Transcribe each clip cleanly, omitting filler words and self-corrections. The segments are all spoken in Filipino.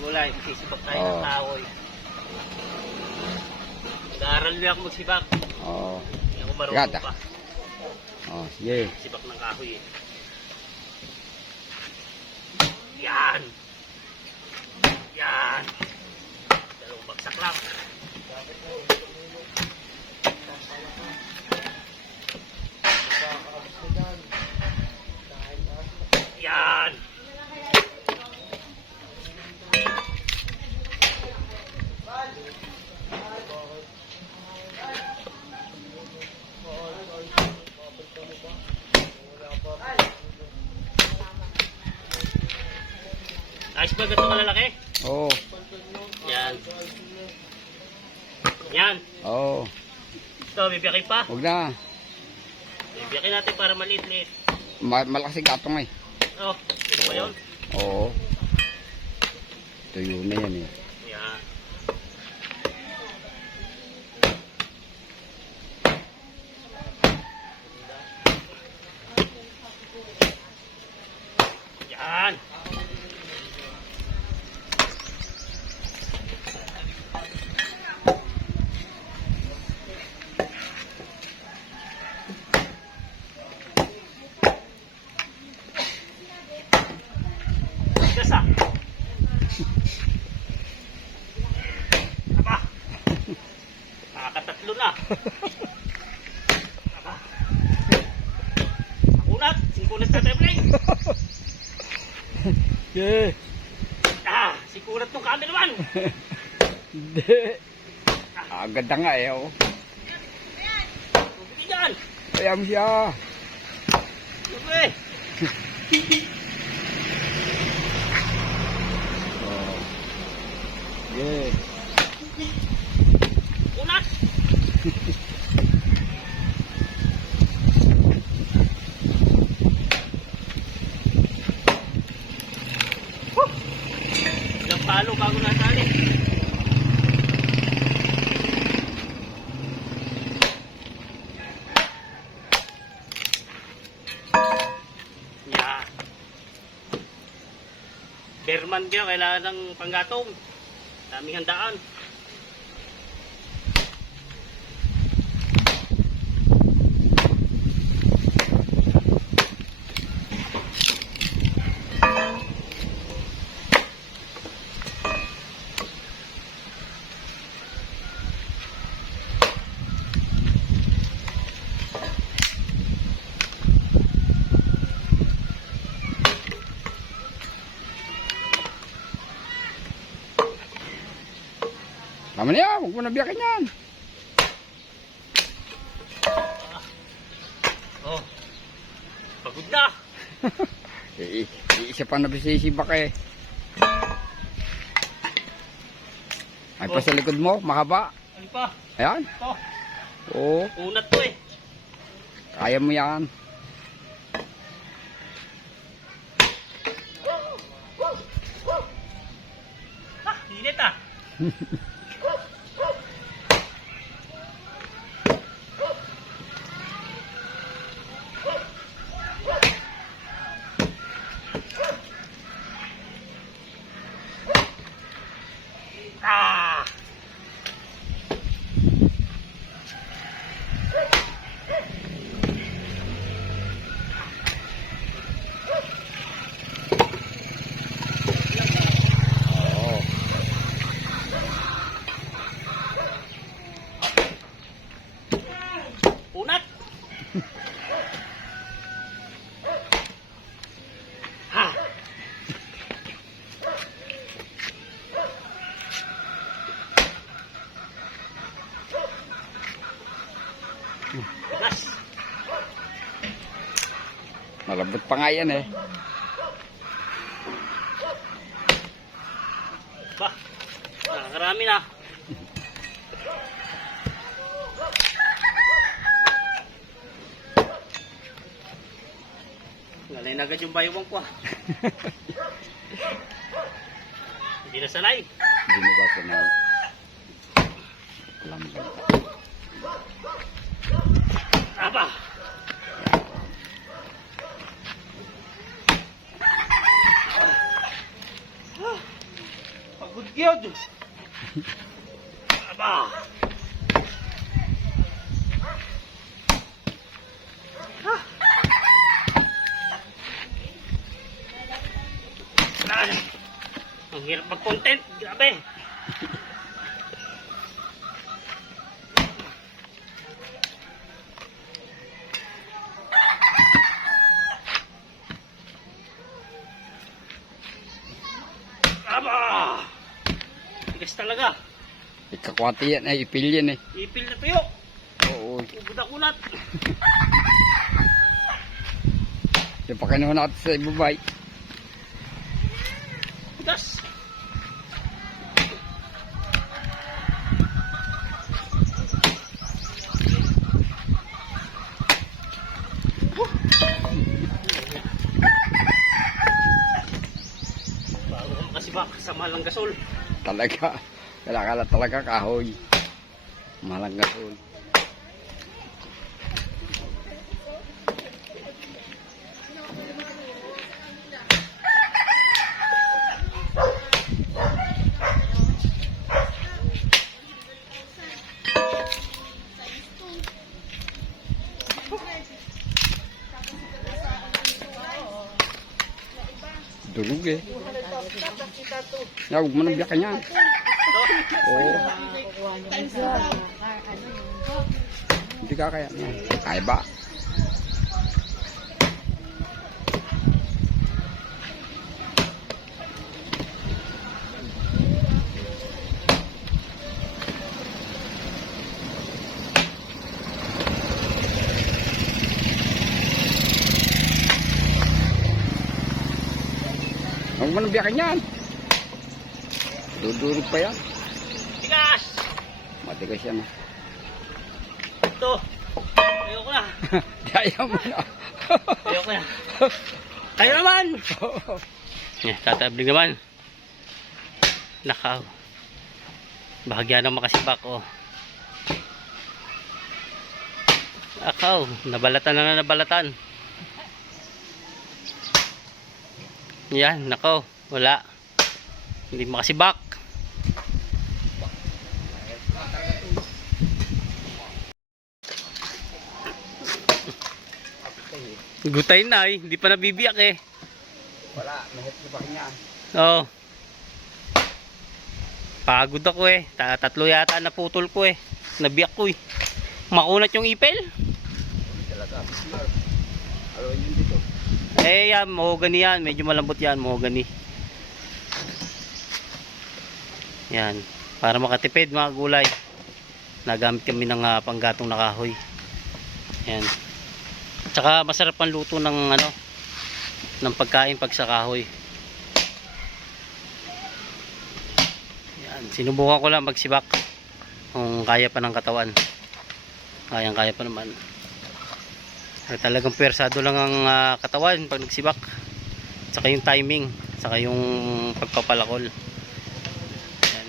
Gulay, sisibak tayo ng kahoy. Nag-aaral niya ako magsibak. Oo. Hindi ako marunong pa. Sige. Sibak ng kahoy eh. Yan! Yan! Dalawang bagsak lang. Yan! Ayos ba ganito malalaki? Oo. Yan. Yan. Oo. Ito, bibiyakin pa. Huwag na. Bibiyakin natin para maliit-liit. Malakas yung gatong eh. Oh, sino ba yun? Oo. Tuyo na yan eh. Yan. Yan. Gasa. Aba. Nakakatatlo na. Aba. Kunat. Singkunat sa template. Yeah. Singkunat ng cameraman. Hindi. Ganda nga eh. Oh. Yan. Kaya mo siya. Siyempre. Yeah. Kunat. Ilang palo bago natali. Yeah. Berman kaya kailangan ng panggatong. Daming handaan. Tama na yan. Huwag mo nabiyakin yan. Oh. Pagod na. Isa pa nabisisibak eh. Ay pa sa likod mo. Mahaba. Ano pa? Ayan. Ito. Oo. Unat to eh. Kaya mo yan. Init ah. Ah! Oo. Unat! Ha! Nas! Malambot pa nga yan eh. Ba, nakakarami na. Ngalay na agad yung baywang ko ah. Hindi na sanay. Hindi mo ba ito na lambot. Aba! Bugyod. Aba. Ay, ang hirap mag-content. Grabe. Aba. Tigas talaga. Ikakwati yan ay ipil yan eh. Ipil na tuyo. Oo. Ubudak-unat. Yung pakinuha natin sa ibabay. Tigas. Bago ka makasibak sa malang gasol. Talaga. Kala talaga kahoy. Malang gasol. Dulog eh. Huwag mo nang biyakan yan. Oo. Hindi ka kaya. Kaya ba? Huwag mo nang biyakan yan. Dudurog pa yan. Tigas. Matigas yan. Ito. Ayoko na. Daya mo na. Ayoko na. Kayo naman. Tatablig naman. Nakaw. Bahagya ng makasibak oh. Akaw. Nabalatan na nabalatan. Yan, nako, wala. Hindi makasibak. Gutay na eh, hindi pa nabibiyak eh. Wala, mahit na pa niya. Oo. Pagod ako eh. Tatlo yata naputol ko eh. Nabiyak ko eh. Makunat yung ipel. Talaga. Alo yun dito. Eh yan, mahogany yan. Medyo malambot yan, mahogany. Yan. Para makatipid mga gulay. Nagamit kami ng panggatong na kahoy. Yan. Tsaka masarap ang luto ng ano, ng pagkain pag sa kahoy. Yan. Sinubukan ko lang magsibak. Kung kaya pa ng katawan. Kaya pa naman. Talagang pwersado lang ang katawan pag nagsibak. Saka yung timing, saka yung pagpapalakol. Yan.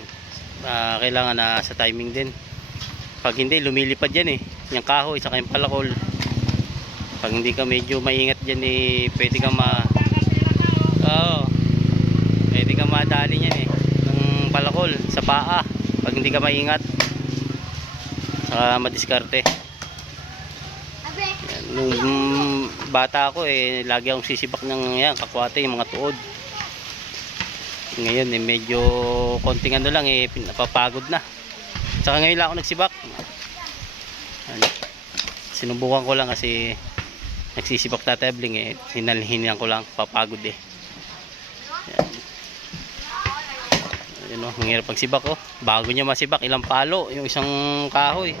Kailangan na sa timing din. Pag hindi, lumilipad yan eh. Yung kahoy, saka yung palakol. Pag hindi ka medyo maingat dyan eh, pwede ka pwede ka madali yan eh. Ng palakol sa paa. Pag hindi ka maingat. Saka madiskarte. Nung bata ako eh, lagi akong sisibak ng yan, kakwate, yung mga tuod. Ngayon eh, medyo konting ano lang eh, napapagod na. Saka ngayon lang ako nagsibak. Sinubukan ko lang kasi nagsisibak tatebling eh, hinalhinian ko lang, papagod eh. Yan. Ayun o, manghirap pagsibak oh. Bago niya masibak, ilang palo yung isang kahoy.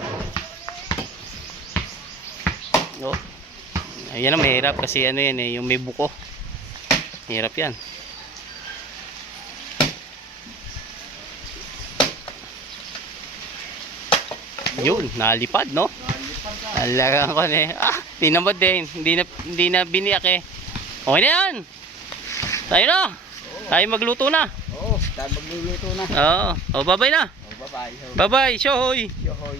Oh. Ayan ang mahirap kasi ano yan eh, yung may buko. Hirap yan. Yun, nalipad no? Alagang ko na eh. Tinamad din. Hindi na biniyak eh. Okay na yan. Tayo na. Tayo magluto na. Oo, tayo magluluto na. Oo. Oh, bye-bye na. Oh, bye-bye. Bye-bye. Shohoy. Yohoy.